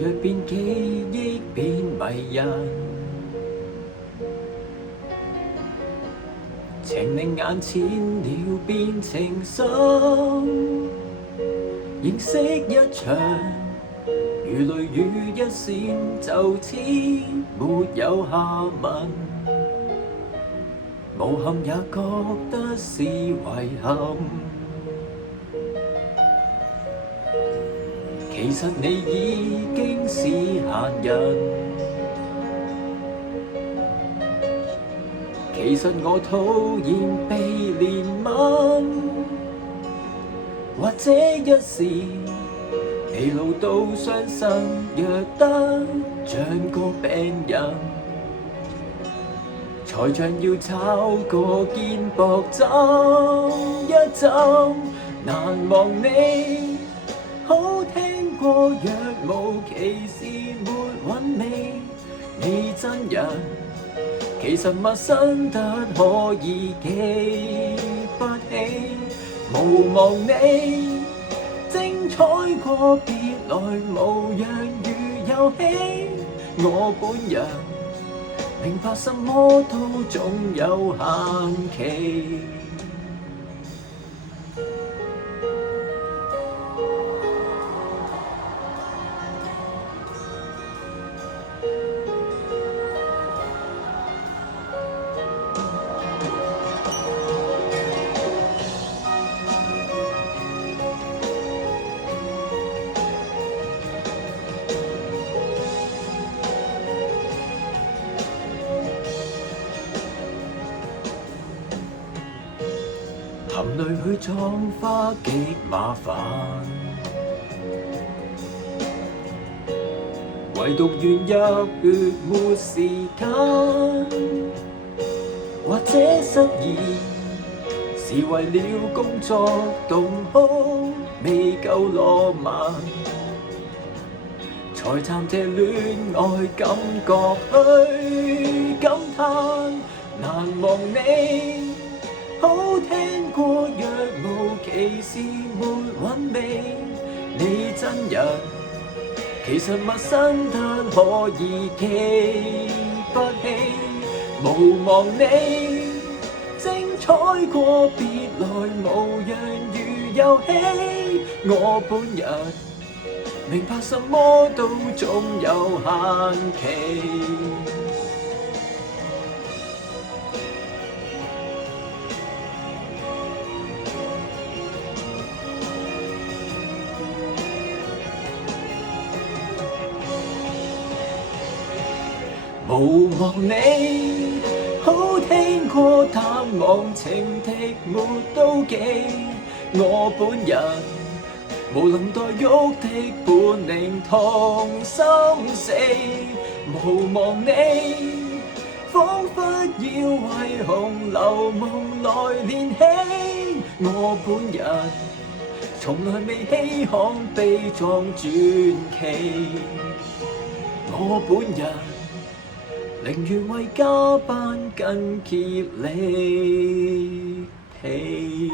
若變記憶變迷人，情令眼淺了變情深，認識一場，如淚雨一閃，就此沒有下文。無憾也覺得是遺憾。其實你已經是閒人，其實我討厭被憐憫，或者一時疲勞到傷身，弱得像個病人，才像要找個肩膊枕一枕，難忘你。好聽過若無其事沒韻味，你真人其實陌生得可以記不起。無望你精彩過別來無恙如遊戲，我本人明白什麼都總有限期。含淚去葬花極麻煩，唯獨願入血沒時間，或者失意是為了工作動好未夠浪漫，才暫借戀愛感覺去感嘆，難忘你。好聽過若無其事沒韻味，你真人其實陌生得可以記不起。無望你精彩過別來無恙如遊戲，我本人明白什麼都總有限期。無望你好聽過淡忘情敵沒妒忌，我本人無能待喐的本領痛心死。無望你彷彿要為紅樓夢來練起，我本人從來未稀罕悲壯傳奇，我本人寧願為加班筋竭力疲。